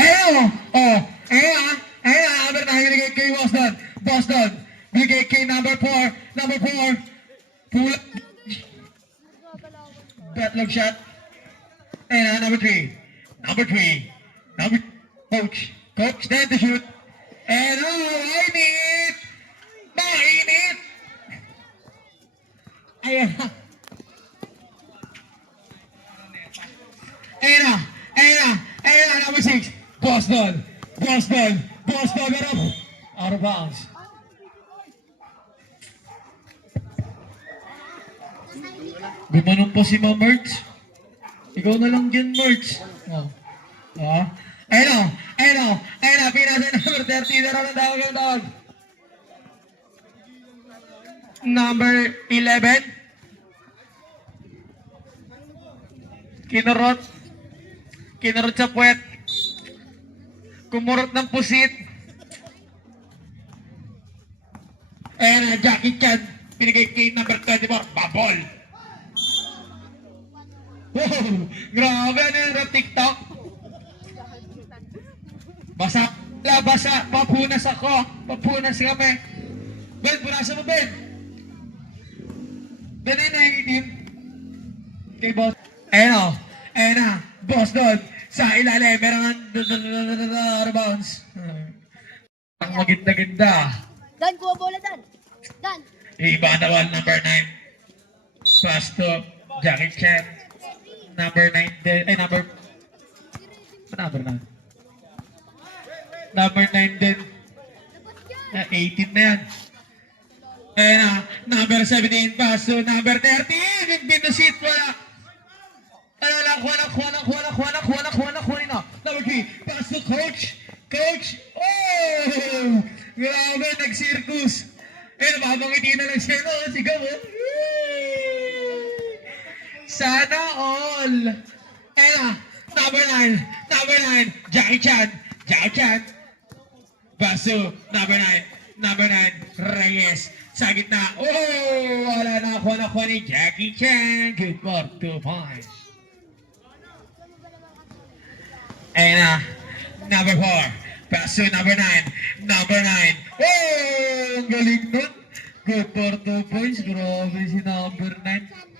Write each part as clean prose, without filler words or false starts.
Ayun! Oh! Ayun! Ayun! Number 9, binigay kay Boston. Boston. Binigay kay number 4. Number 4. Pula. Batlog shot. And number 3. Number 3. Number coach. Coach then to shoot. And mainit! Mainit! Ayan na. Ayan na. Ayan na. Ayan na. Number 6. Boston. Boston. Boston. Out of bounds. Gumanong po si Ma Merch. Ikaw na lang dyan, Merch. Oh. Oh. Ayun o. Ayun o. Ayun o. Pinasa number 30. Daro ng tawag ang tawag. Number 11. Kinurot. Kinurot sa puwet. Kumurot ng pusit. Ayan na. Jackie Chan. Pinigay kay number 24. Babol. Wow! Grabe, ano yung rap TikTok? Basa, basa, papunas ako. Papunas kami. Ben, punasan mo, Ben. Ben, ayun na yung itim. Okay, boss. Ayun o. Ayun na. Boss doon. Sa ilalim. Meron out of bounds. Ang maganda-ganda. Dan, kuha bola, Dan. Dan. Iba naman, number 9. Pass to Jackie Chan. Number 9 din. Ay, number... Number na. Number 9 din. 18 na yan. Ayan na. Number 17. Pass to number 13. Yung binusit. Wala. Wala. Kuha na. Number 3. Pass to coach. Coach. Oh! Grabe. Nag-circus. Eh, mabangiti na lang siya. No? Sigaw mo. Sana all. Ayun na. Number 9. Number 9. Jackie Chan. Jackie Chan. Basu. Number 9. Number 9. Reyes. Sa gitna. Oh! Wala na ako ni Jackie Chan. Good for 2 points. Ayun na. Number 4. Basu. Number 9. Number 9. Oh! Ang galing nun. Good for 2 points. Grabe si number 9.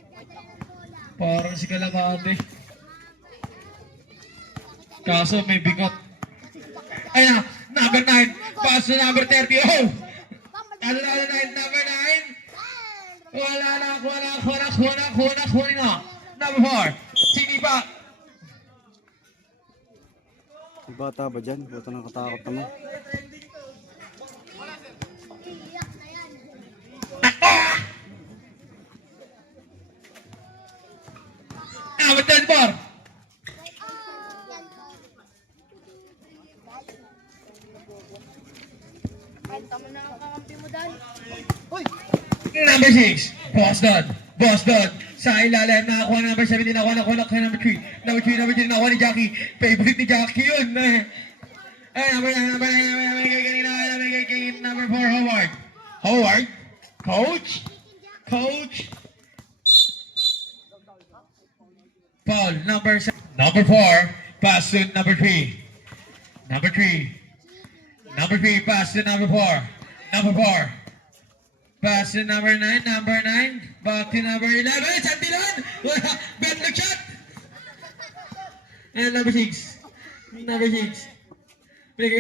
Parang si Kalabate. Kaso may bigot. Ayun na, number 9. Pass to number 30. Oh! Ano na, number 9? Wala na. Number 4. Sinipa. May bata ba dyan? Bata nang katakot naman. Number 10. Number 6. Boston. Sa ilalim. Nakakuha number 17. Nakakuha number 3. Number 3. Nakakuha ni Jackie. Favorite ni Jackie yun. Ay, number 4. Howard. Coach. Paul. Number 4. Pass to number 3. Number 3. Pass to number 4. Number 4. Pass to number 9. Number 9. Back to number 11. Santilon! Better shot! And number 6. Binigay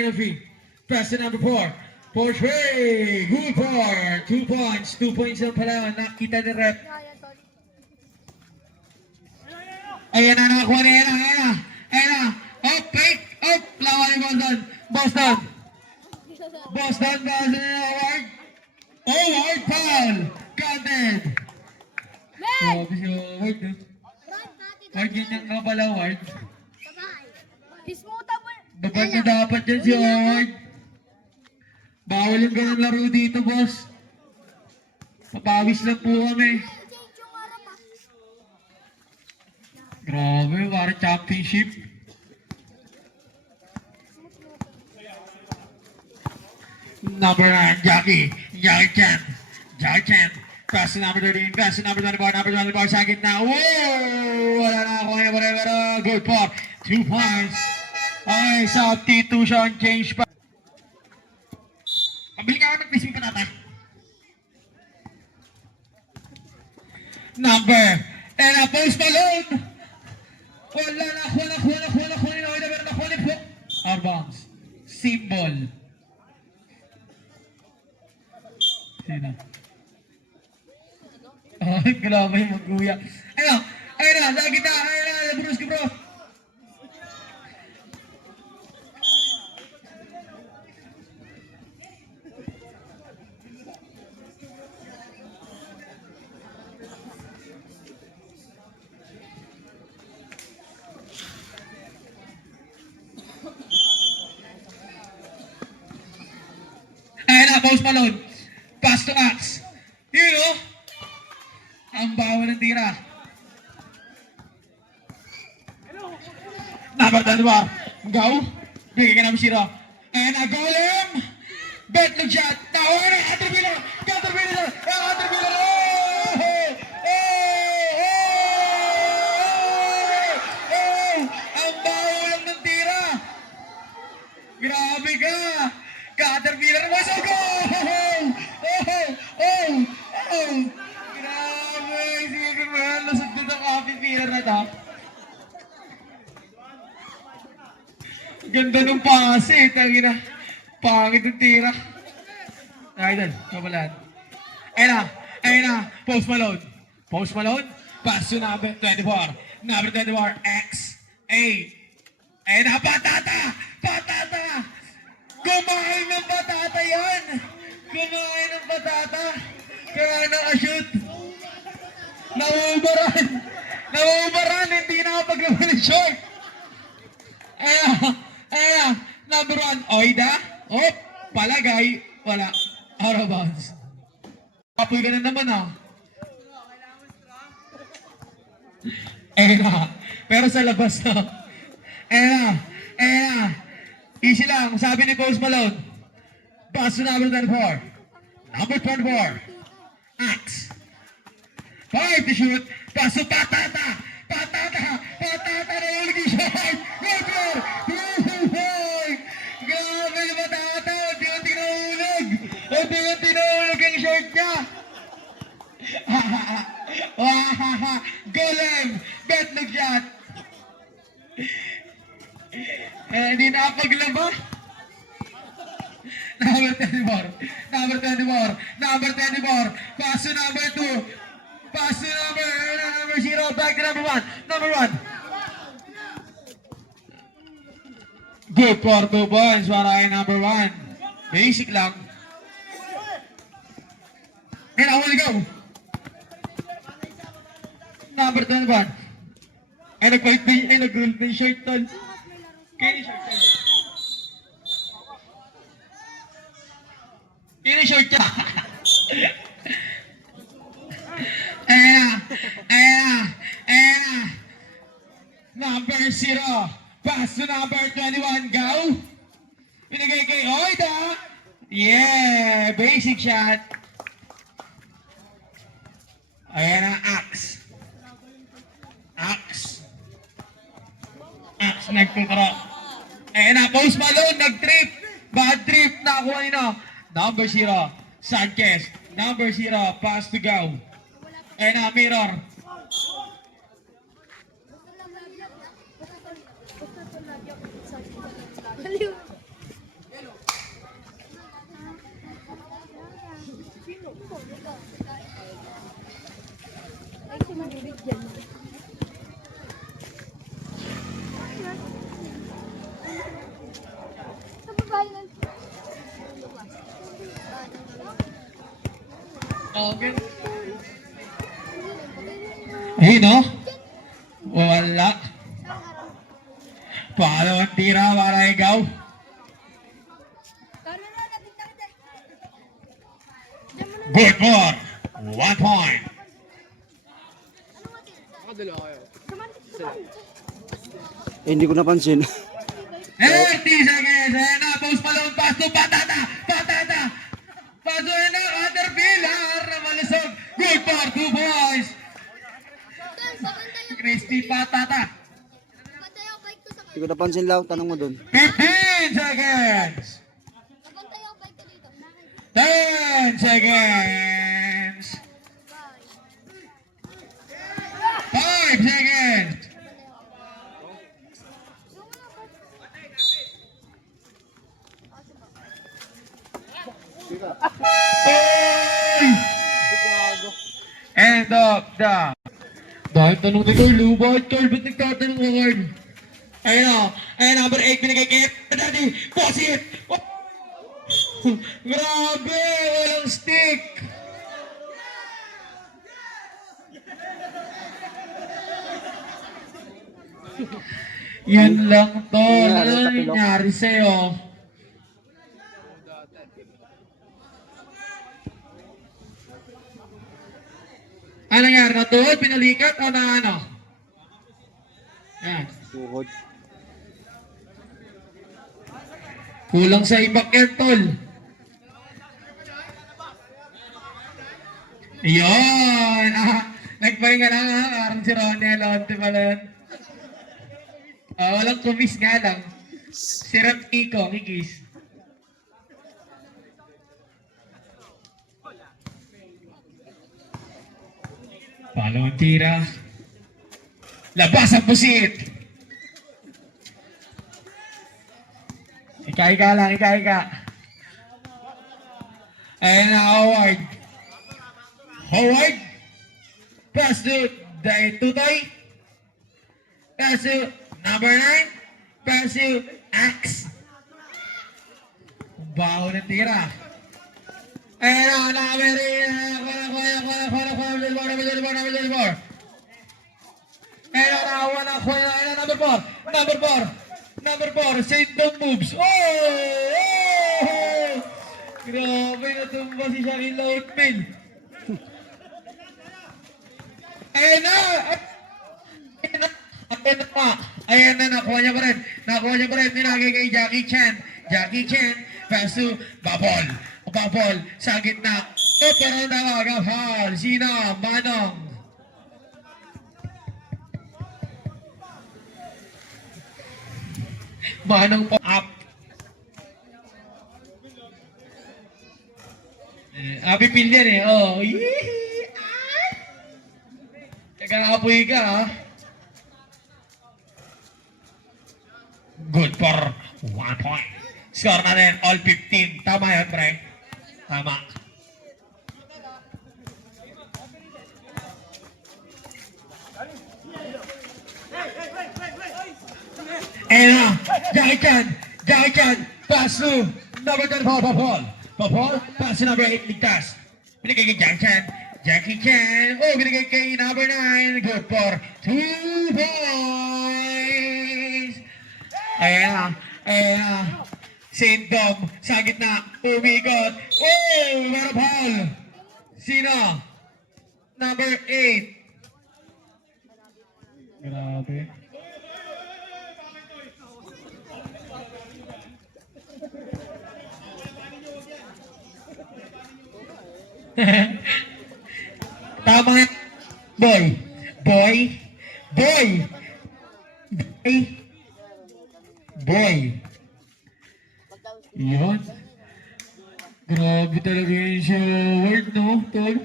ng 3. Pass to number 4. For 3. Good for 2 points. 2 points na pala. Nakita ni rep. Ayan na, nakakuha niya. Ayan na. Up, fake. Up. Lawan ni Boston. Boston na Howard. Howard foul. Counted. Grabe si Howard. Howard ganyan nga pala, Howard. Dapat na dapat yan si Howard. Bawal yung ganang laro dito, boss. Papawis lang po kami. Grabe, parang championship. Number 9, Jackie Chan. Jackie Chan. Pass to number 13, pass to number 24, number 24 sa gitna. Whoa! Wala na ako ngayon, pero good for 2 points. Okay, substitution, change pa. Pabili ka ako ng crispy patata. Number, and a Post Malone. Wala na, pero nakunin po. Out bounds. Symbol. Sino? Ay, grabe yung magkuya. Ayun na, lagi na, Bruce, bro. Ayun na, Post Malone. Pass to Axe. Yun o. Ang bawa ng tira. Nabartan ba? Gaw? Bigay ka namin sira. And a golem. Bet look shot. Tawa na. Caterpillar. Caterpillar. Caterpillar. Ang bawa lang ng tira. Grabe ka. Caterpillar. Masok ko. Grabe. Sige ko. Lasag ko sa Caterpillar na ta. Ganda ng pase, tangina. Pangit ng tira. Idol, kabalan. Ayun na, Post Malone. Post Malone, pass to number 24. Number 24, X8. Ayun na, patata! Patata! Kumain ng patata yan! Kumain ng patata! Kaya naka-shoot! Nauubaran! Nauubaran! Hindi nakapaglaban ng short! Number 1, Oida. Oh, palagay. Wala. Out of bounds. Kapoy ka na naman Pero sa labas na. Easy lang. Sabi ni Post Malone. Pass to number 24. Number 24. Axe. 5 to shoot. Pass to Patata. Patata. Nahulog yung shot. Roger. Grabe yung Patata. Unti-unti nahulog. Unti-unti nahulog yung short niya. Golem. Bet look shot. Hindi nakapaglaba. Number 24. Number 24. Number 24. Pass to number 2. Pass to number 0. Back to number 1. Number 1. Good for 2 points para kay number 1. Basic lang. And I want to go. Number 21. Ay, nag-fight ba ay, nag-roll na yung shirt tol. Kaya yung shirt tol. Kaya yung shirt niya. Ayan na. Number 0. Pass to number 21. Go. Pinagay kay Oida. Yeah. Basic shot. Ayan na. Axe. Nagtutra. Ayan na. Post Malone. Nag-trip. Bad trip. Nakakuha nino. Number 0. Sanchez. Number 0. Pass to Go. Ayan na. Mirror. Baliw. Ay, kumagilig dyan. Sa babae lang. Okay. Hey, no? Wala. Pangalawang tira para ikaw. Good for 1 point. Hindi ko napansin. 30 seconds. Ayan na, Post Malone, pass to Patata. Patata. Crispy Patata. Pantay ako bike ko sa Hindi ko napansin lang, tanong mo dun. 15 seconds. Pantay ako bike ko dito. 10 seconds. 5 seconds. Oy! End of the... Dahil tanong ni Carl, bakit Carl? Ba't nagtatanong ka, Carl? Ayun o, ayun, number 8, binigay kay Daddy, Posit! Oh! Grabe, walang stick! Yan lang to, ano nangyari sa'yo? Ano nangyari? Natuhod? Pinalikat? O na ano? Yan. Tuhod. Kulang sa ibak yan, tol. Yun! Nagpahinga lang ha. Parang si Ronel. Onte pala yan. Walang kumis nga lang. Sirap Kiko, kikis. Palong tira. Labas ang pusit! Ika lang, ika. Ayan na, Howard. Howard. Pass to Tutoy. Pass to number 9. Pass to Axe. Baho ng tira. Ayan na, number 4. Ayan na, number 4. Saint Dom moves. Oh! Grabe, natumba si Shaquille Oatmeal. Ayan na! Ayan na, nakuha niya pa rin. Nilagay kay Jackie Chan. Pass to Babol. Sa gitna. Pero nakagapal. Sino? Manong. Manong po up. Pipil yan eh. Oh. Yee! Ay! Kagaapoy ka ha. Good for 1 point. Score na rin, all 15. Tama yun, pre. Tama. Ayan na, Jackie Chan, pass to number 10, Papol, pass to number 8, ligtas. Binigay kay Jackie Chan, binigay kay number 9, good for 2 points. Ayan na, Saint Dom, sa gitna, umikot, meron foul. Sino? Number 8. Grabe. Tama nga. Boy. Yun. Grabe talaga yung showard, no, tol?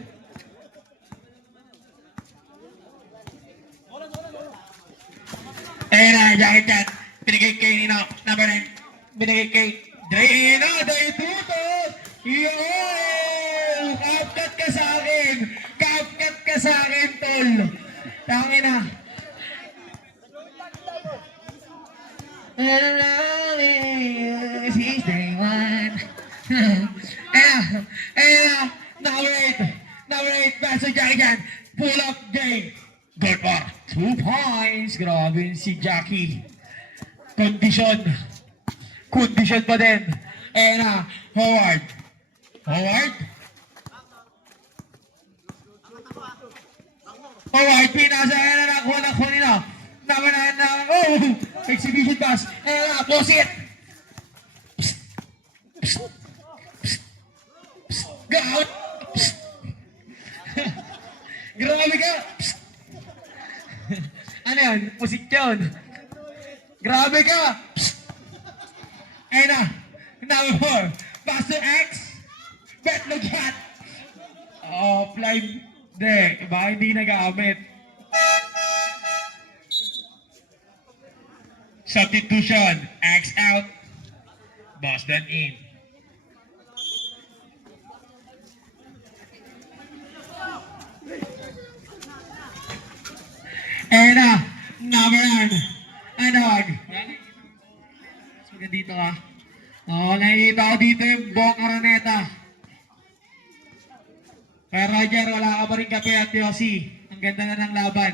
Ayan na, Jackie Chan. Binigay kay Nino, number 9. Binigay kay Drino, Tuto. Yun! Kapkat ka sa akin, tol. Tangin na. Since day one. Number 8, pass to Jackie Chan. Pull up game. Good for 2 points. Grabe si Jackie. Condition pa din. Ayan na, Howard, pinasa, ayan na, nakuha nila. Exhibition pass. Ayan na, Posit. Gawin. Grabe ka. Ano yan? Musik yun. Grabe ka! Psst! Ayun na. Number 4. Pass to X. Bet Lugat. Offline. Hindi. Baka hindi nagamit. Substitution. X out. Boston in. Ayun na. Number 9. Anawag. Mas maganda dito ka. Oo, nakikita ko dito yung Bong Araneta. Pero Roger, wala ka pa rin kape at Yossi. Ang ganda na ng laban.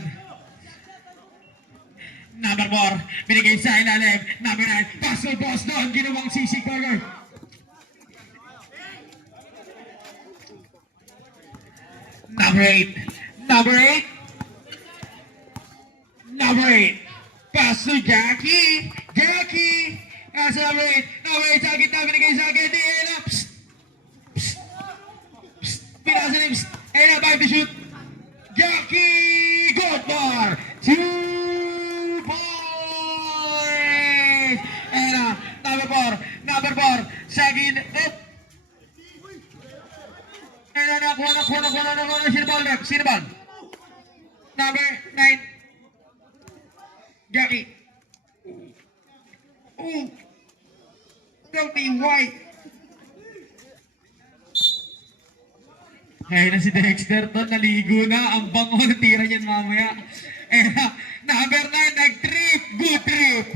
Number 4, binigay sa ilalim. Number 9, pass to Boston. Ginawang sisig burger. Number 8. Number 8. Number 8. Pass to Jackie. Jackie. Pass to number 8. Number 8 sa gitna. Binigay sa akin. Ayun na. Psst. Psst. Psst. Pinasa na. Psst. Ayun na. 5 to shoot. Jackie. Good bar. 2 points. Ayun na. Number 4. Number 4. Sagin. Up. Ayun na. Nakuha. Sino ball rep? Sino ball? Number 9. Jackie. Oh. Don't be white. Kaya na si Dexter to, naligo na. Ang bango na tira niyan mamaya. Eh, number 9, nag-trip. Good trip.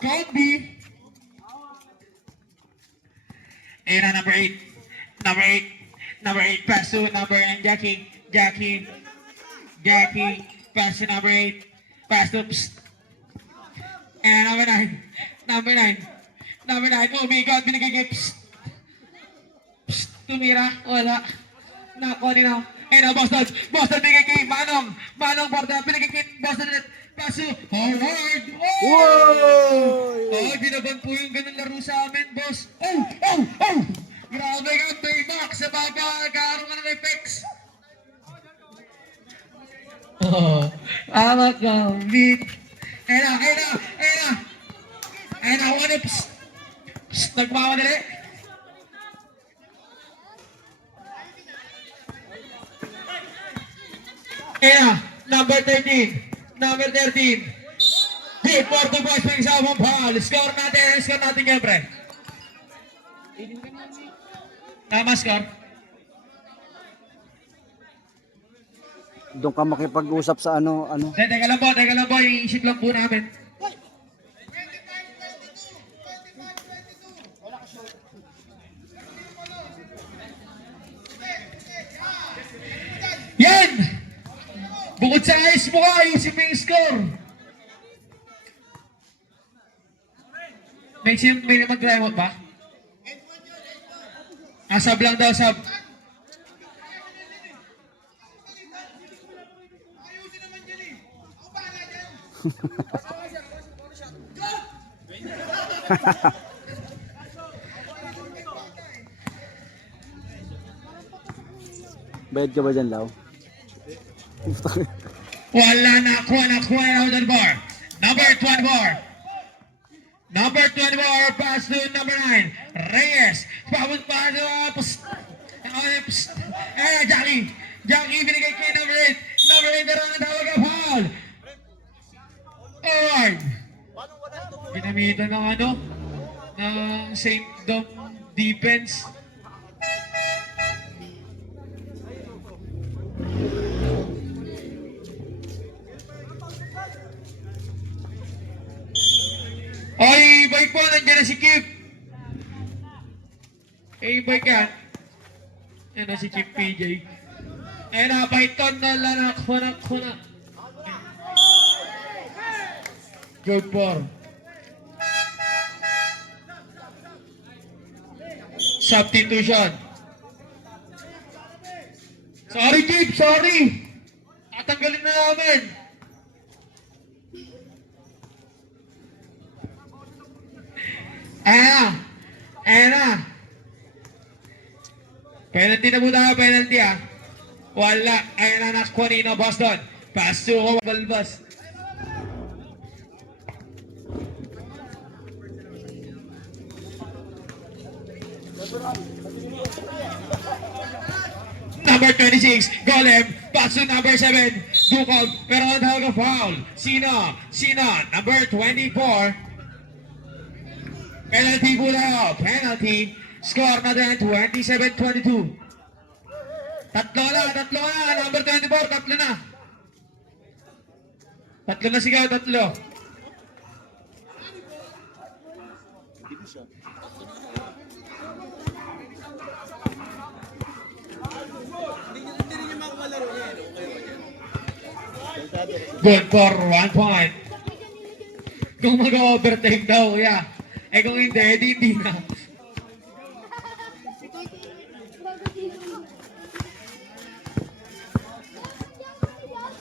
Kobe. Eh na, number 8. Number 8. Number 8, pass to number 9, Jackie. Jackie. Jackie. Pass to number 8. Pass to, psst. And number 9. Number 9. Number 9. Oh my God, binigay kay, psst. Psst. Tumira. Wala. Nakuha nila. And now, Boston. Boston binigay kay Manong. Manong Borda. Binigay kay Boston ulit. Paso. Howard. Oh! Whoa! Oh, binaban po yung ganun laro sa amin, boss. Oh! Oh! Oh! Grabe ka, Baymax. Sa baba, nagkaroon ka ng effects. Oh, amat ka, beat. Ayun na, ayun na, ayun na. Ayun na, one ups. Nagmamadali. Ayun na, number 13. Number 13. Good for the boys, may isang ball. Score natin yung pre. Tama, score. Doon ka makipag-usap sa ano. Teka lang po, iisip lang po namin. Yan! Bukod sa ayos mo ka, ayusin mo yung score. May mag-remote ba? Sub lang daw, sub. Bayad ka ba dyan, Lau? Wala na, nakuha na out bar. Number 24. Number 24, pass to number 9. Reyes. Pabot pa sa post. Jackie. Jackie binigay kay number 8. Number 8 na rin ang tawag ang foul. Award. Ginamitan ng ng St. Dom defense. Oy, bike po, nandiyan na si Kip. Bike yan. Yan na si Kip PJ. Ayan na, Python na lanak, hunak. Good for. Substitution. Sorry, Kip, sorry. Tatanggalin na namin. Ayan na. Penalty na po tayo, penalty ah. Wala. Ayan na, nakuha ni Boston. Pass to Balbas. Number 26, Golem. Pass to number 7, Dukog. Pero ang tawag ng foul. Sino? Number 24. Penalty po tayo. Penalty. Score natin 27-22. Tatlo na. Number 24, tatlo na. Tatlo na sigaw, tatlo. Good for 1 point. Kung mag-overtime daw, yeah. Eh kung hindi, hindi na.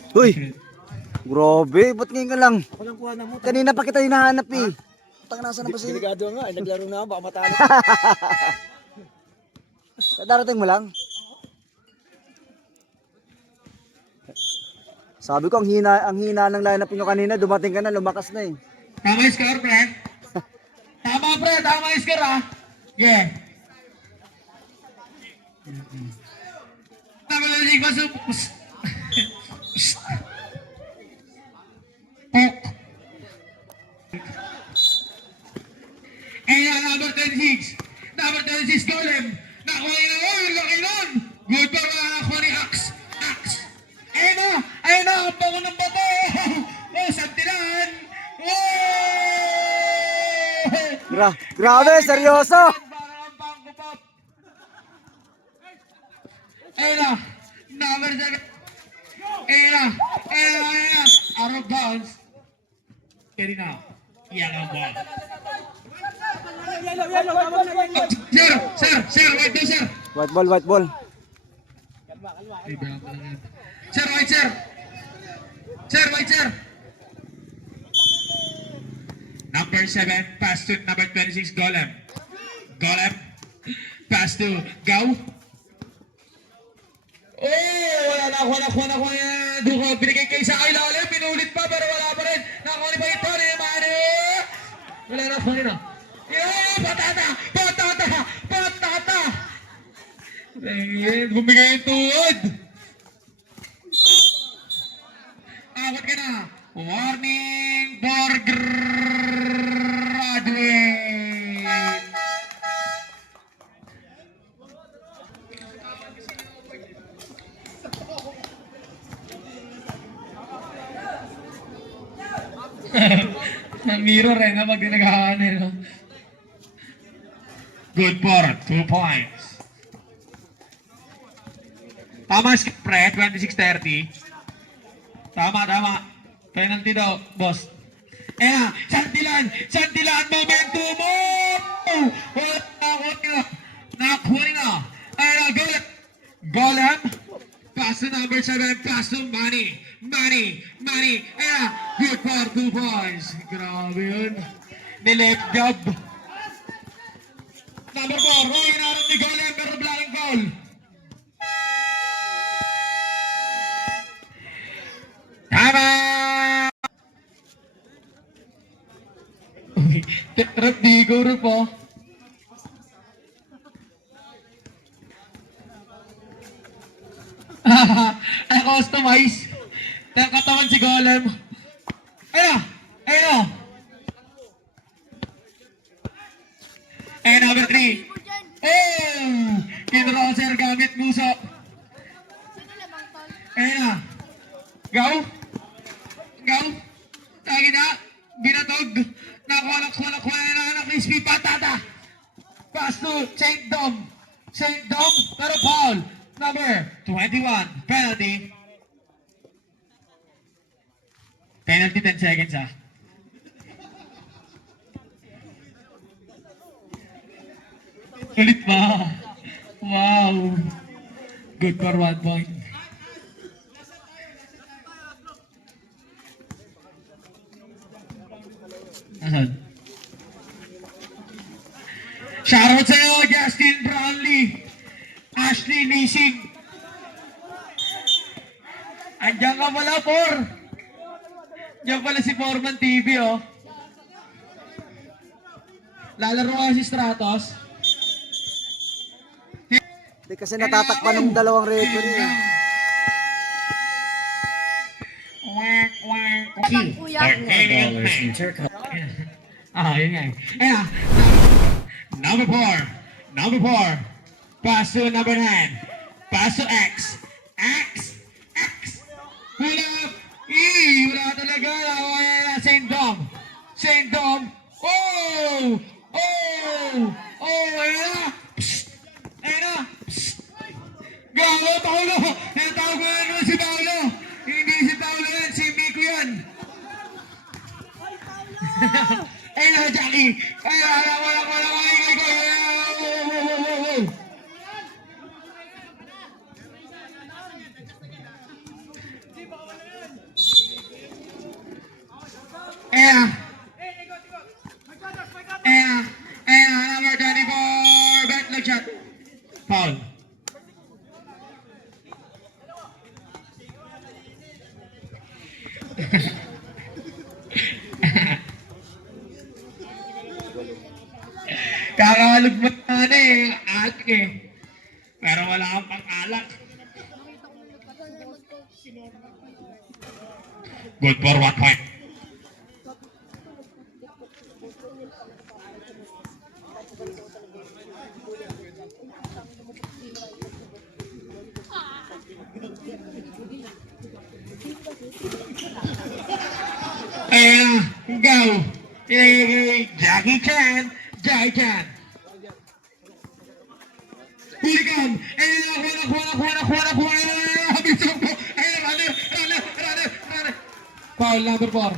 Uy! Grabe, ba't ngayon ka lang? Kanina pa kita hinahanap eh. Tang nasa na ba si... Delikado nga, naglaro na ako, baka matalo. Darating mo lang? Sabi ko, ang hina ng lineup nyo kanina, dumating ka na, lumakas na eh. Tama yung score, pre. Tama yung score, ah. Yeah. Tama na yung pasok. And number 26. Number 26, Golem. Nakuha yun na, oh, laki nun. Good pa mga nakuha ni Axe. Ayun na, ang bango ng bato. Oh, santilan. Oh! Grabe, seryoso! Parang ang bangko pop. Ayun na, number 7. Ayun na. Out of bounds. Carry now. Yellow ball. Sir, white daw, sir. White ball. Sir, white, sir. Sir, white, sir. Number 7, pass to number 26, Golem. Pass to Gao. Oh, wala na. Duko, binigay kay sa ilalim, pinulit pa, pero wala pa rin. Nakuha ni Paito, ni Manu. Wala na ako nila. Patata! Bumigay yung tuhod. Awat ka na. Warning for graduate. Mirror eh, na pag naghahan eh. No? Good for 2 points. Tama, pre, 26-30. Tama. Penalty daw, boss. Santilan, momentum mo! Nakuha nga. Golem. Pass to number 7, pass to Manny. Good for 2 points. Grabe yun. Nilet job. Number 4, inaarap ni Golem, pero blocking foul. Tama! Trap di guru po. Ay, customize. Tayo katawan si Golem. Ayun. Number 3. Kinroser gamit muso. Sino lamang tol? Gao. Tagi na. Binatog. Nakuha na crispy patata. Pass to Saint Dom, pero foul. Number 21, penalty. Penalty 10 seconds ah. Ulit pa. Wow. Good for 1 point. Asan? Shoutout sa'yo, Justin Brownlee. Ashley Nising. Andiyan ka pala, Por. Diyan pala si Foreman TV, oh. Lalaro ka si Stratos. Di kasi natatakpan ng dalawang referee. eh. Kuya. Yun nga. Ayan. Number 4. Number 4. Pass to number 9. Pass to X. X. X. Wala. Wala talaga. Wala. Saint Dom. Saint Dom. Oh! Oh! Oh! Ayan na. Psst. Ayan na. Psst. Gawa, Paolo. Natawag ko na naman si Paolo. Hindi si Paolo yan. Si Miko yan. Ayun na, Jackie! Ayun, wala. Number 24, back leg shot. Foul. Kakalog mo na alak eh. Pero wala kang pang-alak. Good for 1 point. Go. Jackie Chan. Jackie Chan. Huligan. Nakuha. Habisok po. Runner. Foul number 4.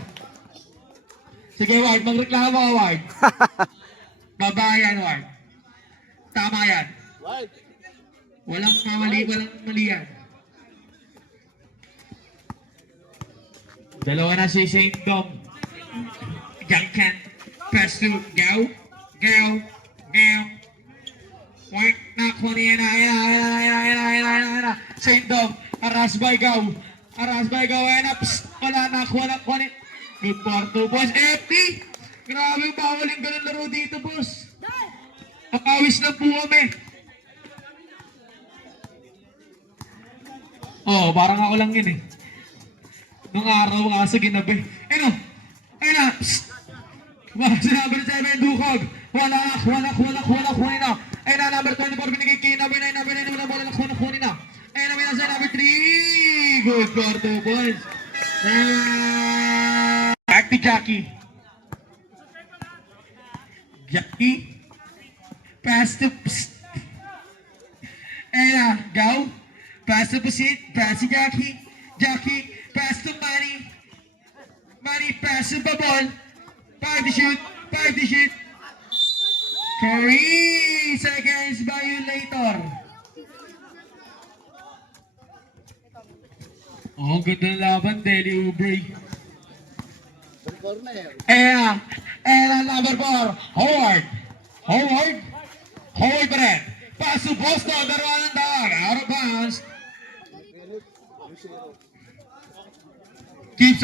Sige, Ward. Magreklamo ka, Ward. Babae yan, Ward. Tama yan. Walang mali yan. Dalawa na si Saint Dom. Jackie Chan. Pass to Gao. Wait, nakuha niya na. Saint Dom. Aras by Gao. Psst. Wala, nakuha niya. Good for 2, boss. FT. Grabe, bawal yung ganun laro dito, boss. Makawis na po kami. Oh, parang ako lang yun eh. Nung araw kasi ginabi. Ayun na. Psst. Number 7, Dukog. Wala na. Ayun na, number 24, binigay kay number 9, wala na, kunin na. Ayun na, may nasa number 3. Good for 2 points. Back to Jackie. Pass to Psst. Ayun na, Gao. Pass to Pusit. Pass to Jackie. Pass to Manny, pass to Babon. 5 to shoot. Curry, seconds violator. Oh, ganda ng laban, Deli Oubre. Ayan, number 4, Howard pa rin. Pass to Boston, dalawa ng daan. Out of bounds. Keep.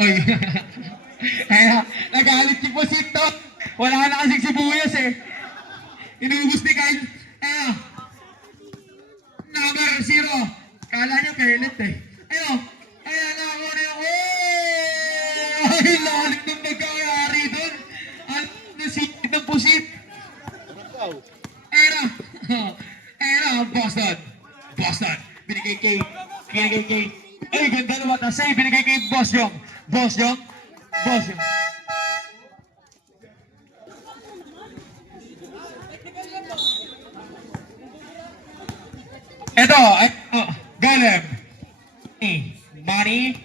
Ay, nagalit si Posito. Wala na kasing sibuyas eh. Inubos ni Kyle. Number 0. Kala niya pellet eh. Nakakuha na yung ay, lalim ng nagkakayari doon. Nasikit ng pusit. Boston. Binigay kay. Ay, ganda naman. Nasay, binigay kay Boss Jong. Ito, Galeb. Money.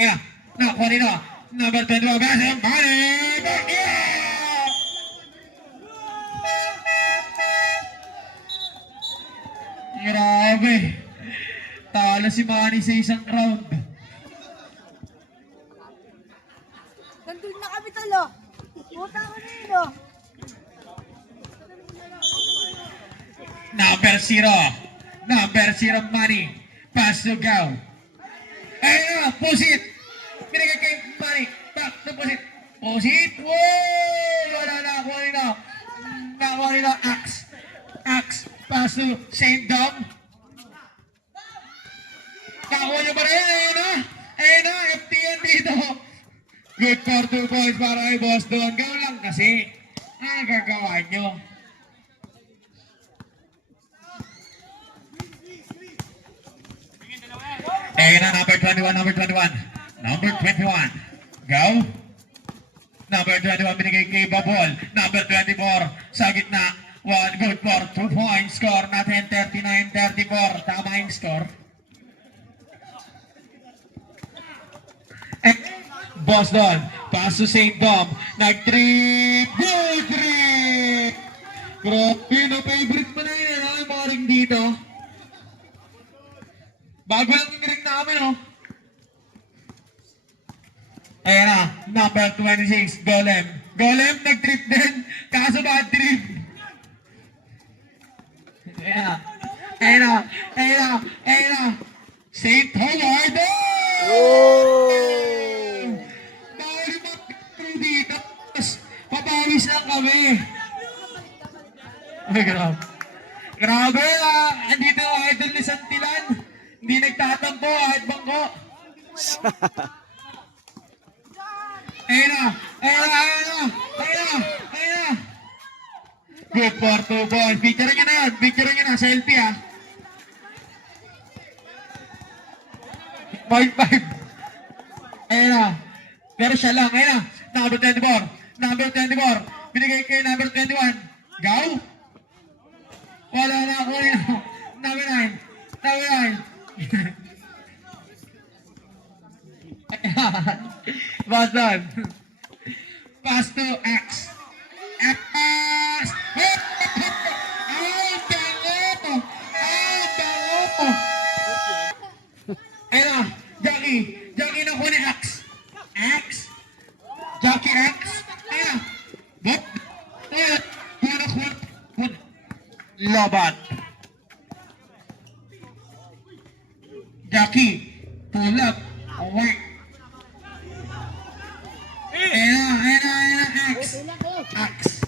Ayan, nakuha nito. Number 22, Money. Grabe. Talo si Manny sa isang round. Nandun na kami talo. Puta ko na yun, oh. Number 0, Manny. Pass to Gao. Ayun na, Pusit. Binigay kay Manny. Back to Pusit. Wow! nakakuha nila Axe. Axe, pass to Saint Dom. Nakakuha niyo ba rin? Ayun na, FTN dito. Good for 2 points para kay Boston. Go lang kasi. Ano gagawa niyo? Ayun na, number 21. Number 21. Go. Number 21 binigay kay Babol. Number 24 sa gitna. One good for 2 points. Score natin 39-34. Tama yung score. And Boston. Pass to St. Dom. Nag-trip. Good trip! Grabe na favorite mo na yun. Ano yung mga ring dito? Bago lang yung ring namin, oh. Ayan na, number 26, Golem. Golem, nag-trip din. Kaso bad trip. Ayan na. St. Howard. Oh! Bawal yung mga pito dito. Tapos, papawis lang kami. Ay, grabe. Grabe, andito ang idol ni Santilan. Hindi nagtatampo, kahit bangko. Ayun na. Good for 2 points. Picture nyo na. Selfie, ah. 5-5. Ayun na. Pero siya lang. Ayun na. Number 24. Binigay kay number 21. Go. Wala na ako rin. Number 9. Boston. Pass to X. X. Ayun na. Jackie na ko ni X. Jackie X. Ayun na. Bop. Ayun. Lobat. Jackie. Pull up. Away. Ayun na. X.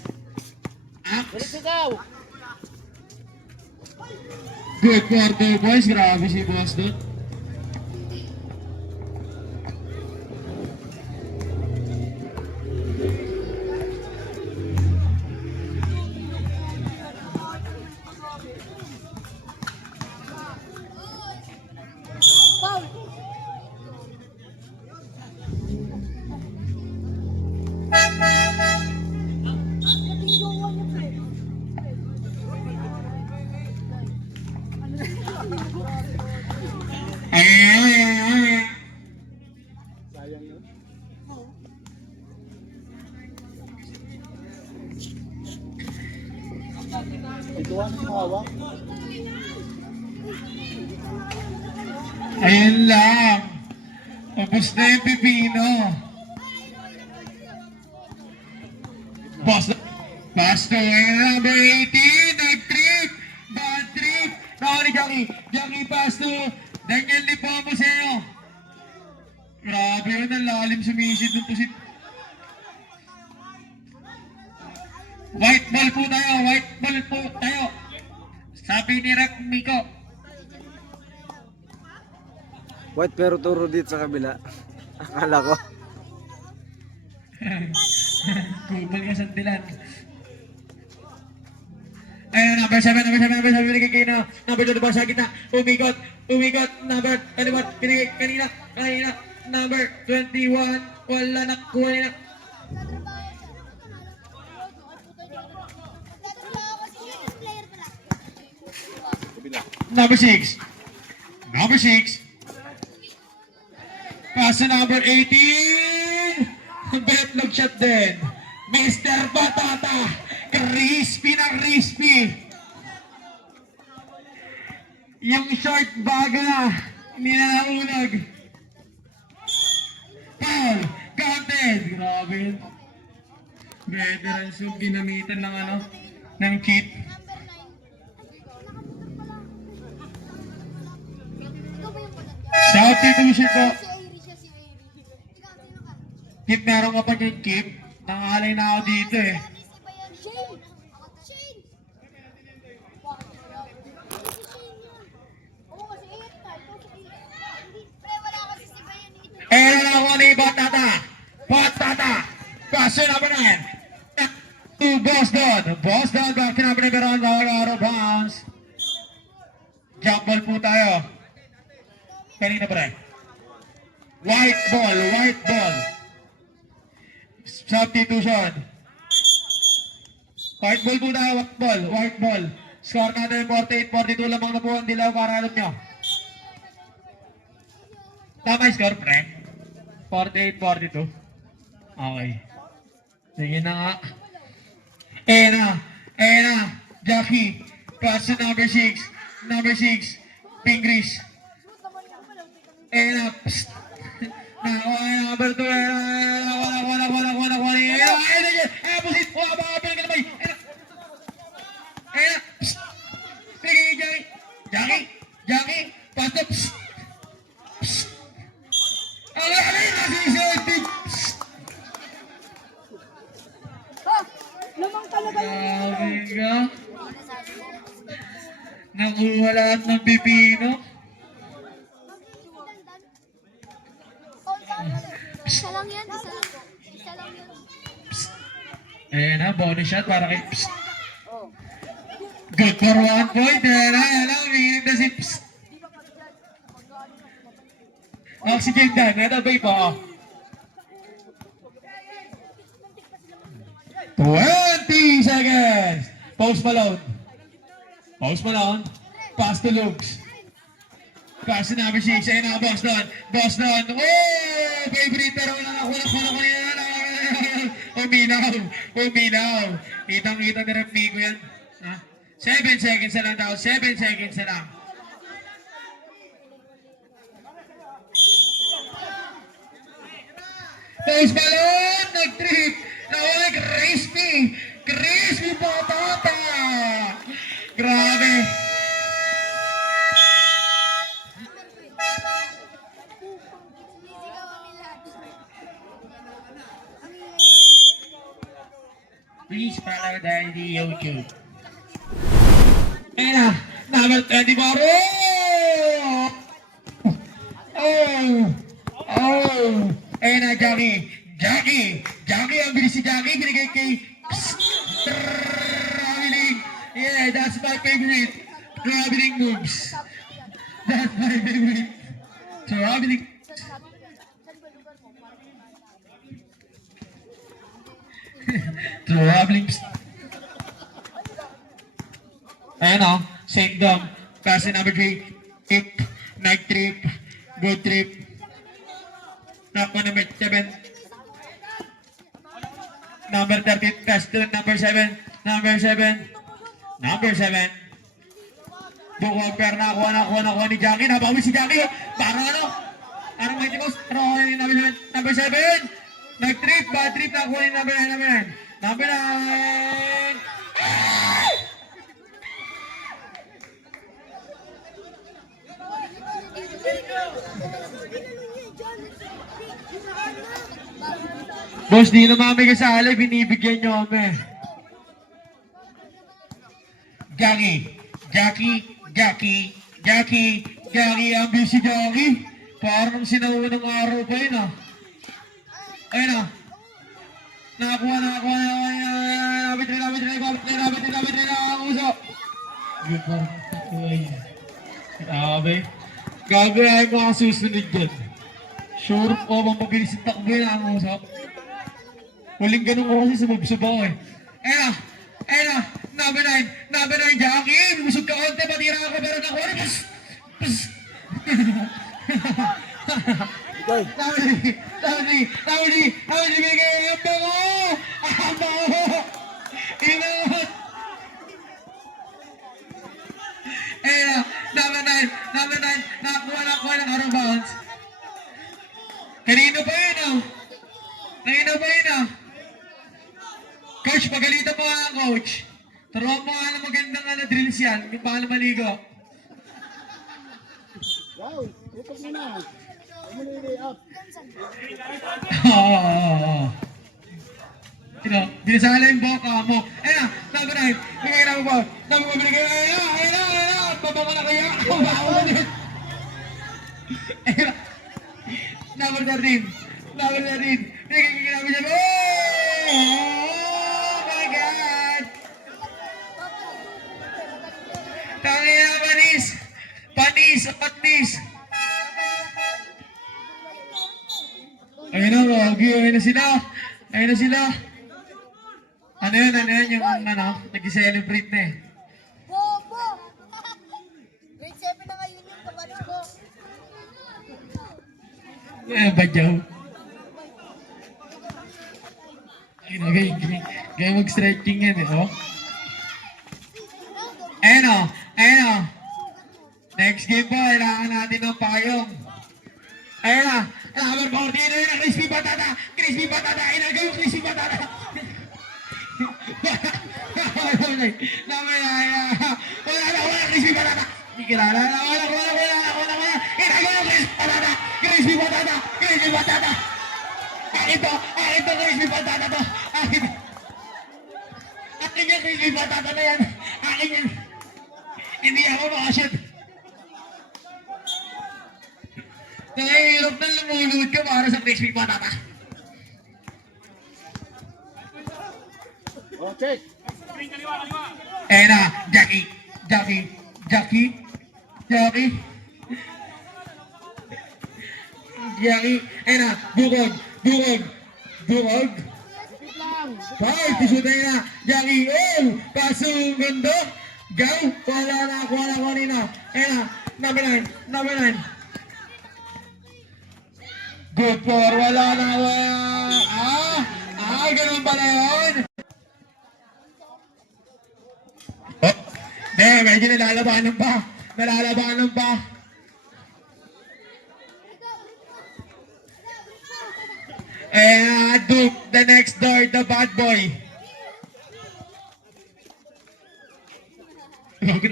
Good for 2 boys. Grabe si Boston. Foul! Ayun. Ayun lang. Ubus na yung pipino. Pass to number 18. Nag-trip. Bad trip. Naku ni Jackie pass to Daniel Lipomo sa iyo. Grabe yun. Ang lalim sumisid nung pusit. White ball po tayo. Sabi ni Rep Miko. White pero turo dito sa kabila. Akala ko. Kubal ka Santilan. Ayun, number 7, binigay kayo na. Number 24 sa gitna. Umikot. Number 21, binigay kanina. Number 21, wala nakuha nila. Number 6. Pass to number 18. Betlog shot din. Mr. Batata. Crispy na crispy. Yung short bago na. Hindi na naunag. Foul. Counted. Grabe yun. Veteran so ginamitan ng ng cheat. Shout tuition po. Kip, meron ka pa yung Kip. Nangalay na ako dito eh. Batata. Batata. Pass to number 9. To Boston. Boston back to number 1. Out of bounds. Jump ball po tayo. Kanina pre. White ball. White ball. Substitution. White ball po tayo. White ball. White ball. Score natin 48-42 lamang na po ang dilaw para alam nyo. Tama yung score, pre? 48-42. Okay. Sige na nga. Jackie. Pass to number 6. Number 6. Pingris. Psst. Number 2. Pusit. Baka pinagkalabay. Psst. Sige, Jackie. Pass to. Psst. Psst. Nasisipig. Psst. Lamang talaga yun. Grabe ka. Nakuha lahat ng pipino. Isa lang yan, isa lang. Isa lang yun. Ayan na, bonus shot para kay Psst. Good for 1 point. Ayan na, bigyan na si Psst. Oxygen dan, ito ba iba? 20 seconds. Post Malone. Pass to Lugs. Pass to number 6. Ayan na, Boston. Oh! Favorite pero nakuha yan. Uminaw. Kitang-kita ni Ramigo yan. 7 seconds na lang daw. 7 seconds na lang. Post Malone. Nag-trip. Nawala crispy Batata. Grabe. Please follow the YouTube. Ayan na, number 24. Ayan na, Jackie, ang bilis si Jackie, binigay kay traveling. Yeah, that's my favorite. Traveling moves. That's my favorite. Traveling. Traveling. Ayan o, Sengdom. Kasi number 3, trip, night trip, good trip. Nako number 7. Number 30, pass to number 7. Number 7. Bukong per nakuha ni Jackie. Nabawi si Jackie. Parang Mighty Mouse. Number 7. Nag-trip, bad trip. Nakuha ni number 9. Number 9. Boss, di na mami kasali, binibigyan nyo kami. Jackie, ang busy Jackie. Parang sinaunang araw pa yun ah. Ayun ah. Nakakuha. Labit rin, ang uso. Good po. Grabe. Gagawin mo ang susunod dyan. Sure po bang mabilis yung takbo yun ang uso. Huling ganun ko kasi sumubsob ako eh. Ayun na, number 9, Jackie, busog ka konti, matira ako, pero nakuha na, psst. Tawli, bigay ang bango! Ingat! Ayun na, number 9, nakakuha ng out of bounds. Kanino pa yun ah? Coach, pagalitan mo nga, coach. Turuan mo nga ng magandang drills yan, yung paano maligo. Wow, utok mo na. Ano na yung up? Oo. Binasala yung boka mo. Ayun na, number 9. Bigay na mo ba? Ayun na. Bababa na kaya. Ayun na. Number 13. Number 13. Binigay namin siya. Oh my God! Tangin na, panis! Panis! Panis! Ayun na, wagi. Ayun na sila. Ayun na sila. Ano yun? Ano yun? Yung nag-celebrate na eh. Bobo! Grade 7 na ngayon yung kabatch ko. Eh, badyaw. Ayun na, gaya mag-stretching yan eh, oh. Ayun o, ayun o. Next game po, kailangan natin ng payong. Ayun na, number 14 na yun, crispy patata, inagaw crispy patata. Wala, crispy patata. Hindi kilala, wala. Inagaw crispy patata. Akin to, crispy patata to. Akin yung crispy patata na yan. Akin yan. Hindi ako makashoot. Nakahirap na lumulod ka para sa crispy patata. Oh, check. Eh na, Jackie. Eh na, bukog. Foul, tisyo tayo na. Jackie, oh! Pasong ganda. Go! Wala na kanina. Eh na, number 9. Good for, wala na. Ganun pala yun. Oh, medyo nalalabanan pa. Duke, the next door, the bad boy. Number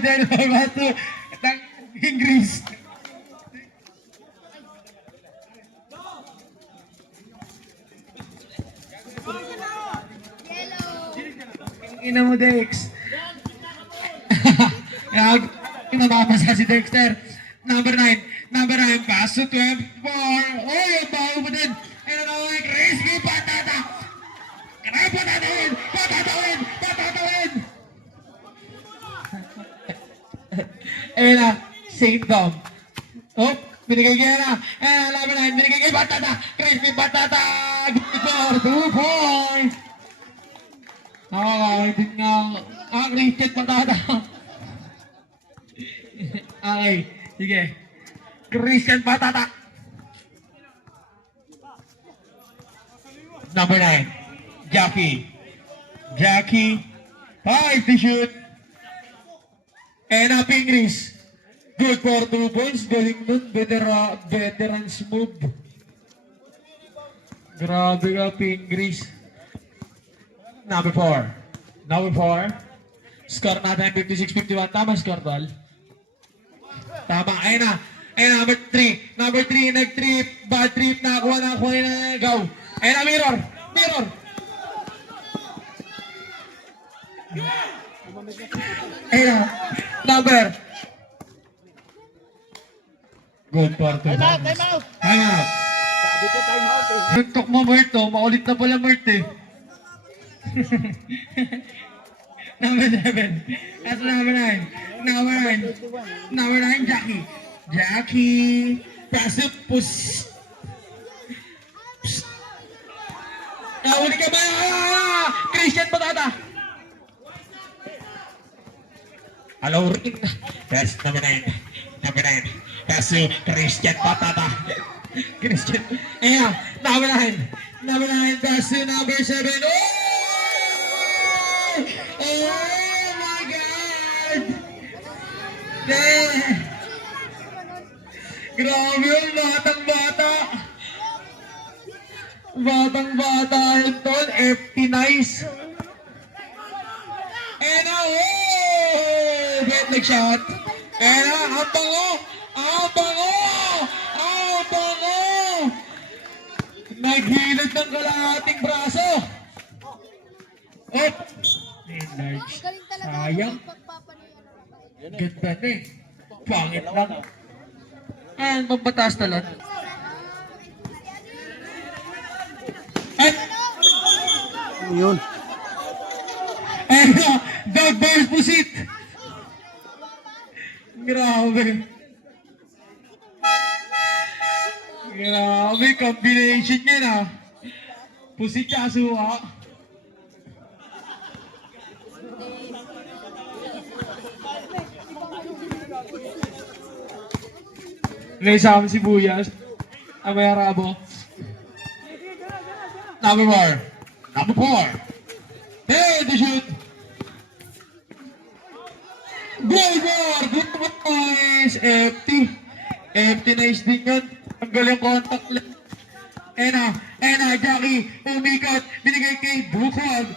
10 more, Mato, Ingris. Ina mo, Dex. Mapapasa si Dexter. Number 9, pass to 12 for. Oh, yung baho mo din. Ano na, crispy patata. Patata win. Ayun na, Saint Dom. Oh, binigay kaya na. Number 9, binigay kay patata. Crispy patata. Good for 2 points. Nakakaitin nga. Crispy patata. Okay, sige. Christian patata. Number 9, Jackie. 5 to shoot. And up Ingris. Good for 2 points. Galing nun. Veterans move. Grabe ka, Ingris. Number 4. Score natin 56-51. Tama score, Tol? Tama. Ayun na. Number 3. Nag-trip. Bad trip. Nakakuha na. Go. Ayun na, mirror. Ayun na. Number. Good for 2. Time out. Sabi ko time out eh. Tuntok mo, Mert, oh. Maulit na pala, Mert, eh. Number 7. That's number 9. Number 9, Jackie. Pass it, push. Huli ka ba? Christian patata. Hello, ring. That's number 9. That's Christian patata. Number 9. That's number 7. Oh my God! Grabe yun, batang-bata ito, FT nice. Leg shot. Ang bango! Naghilid ng kalahating braso. Up! Enlarge. Galing talaga Sayang. yung pagpapaniyan. Ganda na eh. Pangit lang. Ayan, pambataas talon. Ay! Yun. Ayan na! Dog Boys Pusit! Grabe. Grabe, combination niya na. Pusit siya suha. May isang sibuyas. Amay arabo. Number 4. Number 4. Hey, the shoot. Goal more. Good boys. FT. FT nice din yun. Ang galing contact lang. Jackie. Umikot. Binigay kay Bukog.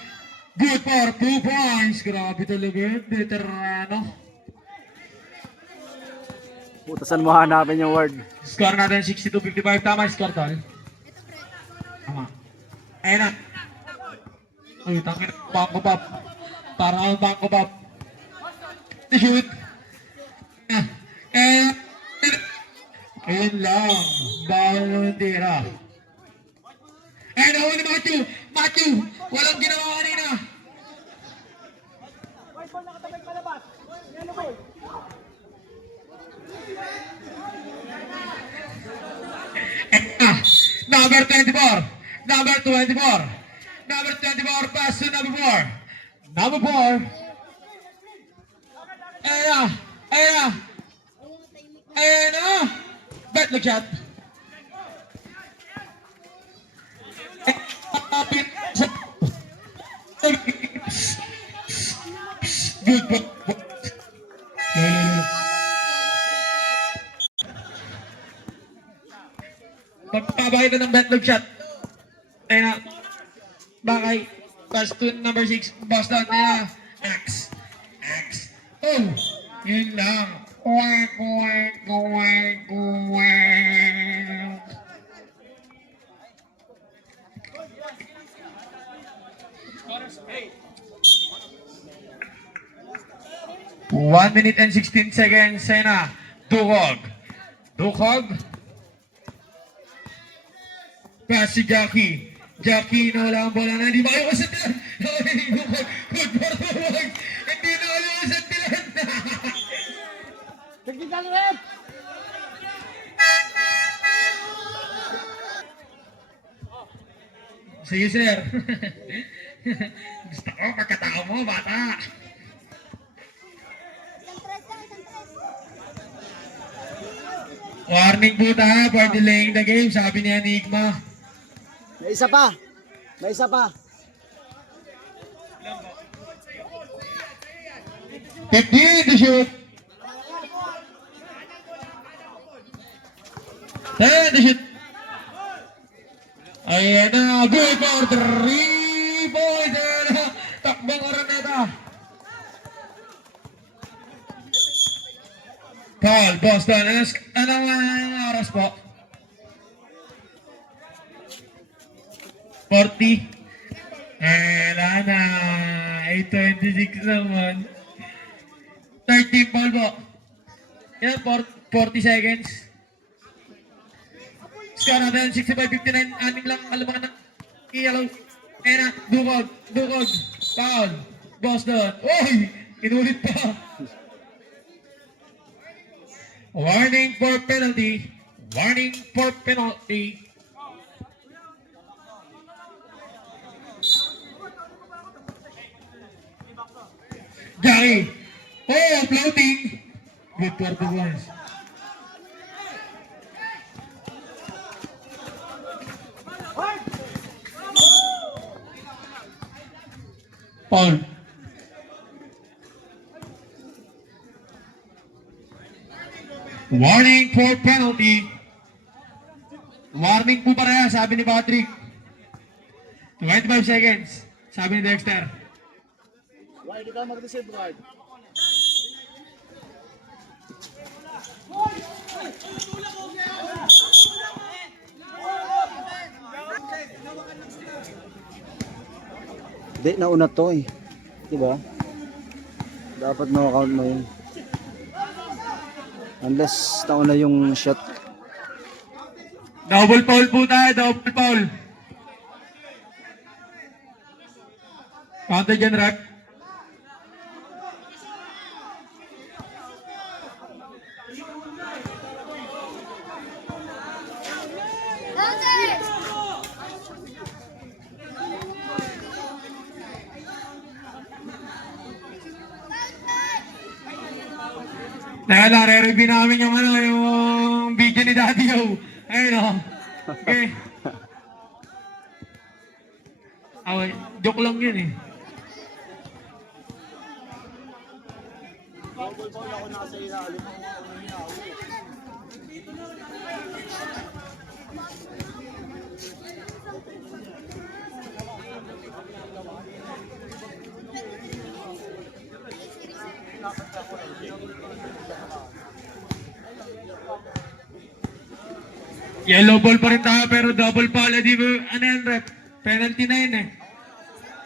Good for 2 points. Grabe talaga yun. Veterano. Putasan mo hanapin yung word. Score natin 62-55. Tama yung score, tol. Tama. Ayan na. Uy, tangin. Bangko pop. Para ang bangko pop. To shoot. Ayun lang. Bawal ng tira. Ayun na, ni Matthew. Matthew. Walang ginawa kanina. Number 24. Number 24. Number 24. Pass to number 4. Number 4. Ayan na. Bet look shot. Good. Magpapabay na ng betlog shot. Ayun na. Bakay. Pass to number 6. Boston. Ayun na. X. Oh. Yun lang. Quack. 1 minute and 16 seconds. Ayun na. Dukog. Pass si Jackie. Jackie na wala ang bola na. Hindi ba kayo kasandilan? Good for the wag. Hindi na kayo kasandilan. Technical rep! Sige, sir. Gusto ko, pagkatao mo, bata. Warning po ta for delaying the game, sabi ni Enigma. May isa pa. 15 to shoot. 10 to shoot. Ayan na, good for 3 points. Ayan na, takbang Araneta. Paul, Boston, anong oras po? 40. Wala na, 8:26 naman. 13 ball po. Yan, 40 seconds. Score natin, 65-59. Aning lang, alamangan ng iyalaw. Ayan na, Dukog. Paul, Boston. Uy, inulit pa. Warning for penalty. Gary. Oh, floating. Good for the boys. Paul. Warning for penalty. Warning po pareha, sabi ni Patrick. 25 seconds, sabi ni Dexter. Why di ka mag-receive, guard? Di, nauna to eh. Diba? Dapat no-count mo yun. Unless nauna yung shot. Double foul po tayo, double foul. Counter dyan, rep. Dahil nare-review namin yung ano, yung video ni Daddy Yo. Ayun o. Okay. Joke lang yun eh. Yellow ball pa rin tayo pero double foul. Di ba, ano yan rep? Penalty na yun eh.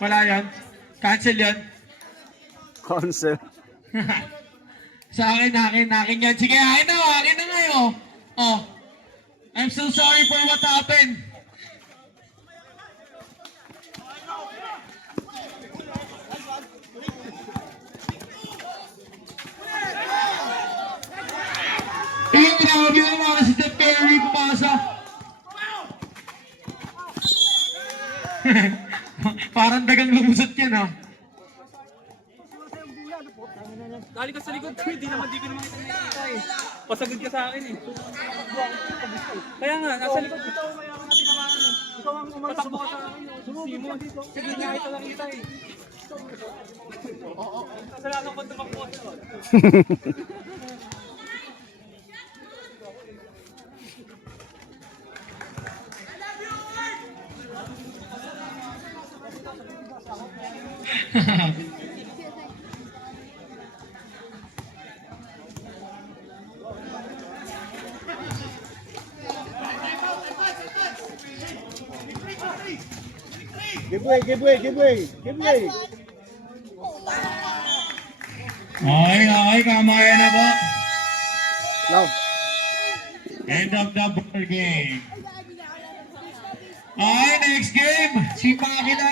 Wala yan. Cancel yan. Concept. Sa akin yan. Sige, akin na ngayon. Oh. I'm so sorry for what happened. Yung grabe yung mga si Steph Curry pumasa. Parang dagang lumusot yan ah. Dali ka sa likod ko, di naman kita nakikita eh. Pasagod ka sa akin eh. Kaya nga, nasa likod ito, kaya ka natin naman eh. Ikaw ang umatakbo ka sa akin. Susi mo, sige nga ito lang kita eh. Kasalanan ko tumakbo ka sa Give way, give way, give way, give way. Okay, kamaya na po. Love. End of the ball game. Okay, next game. Si Paki na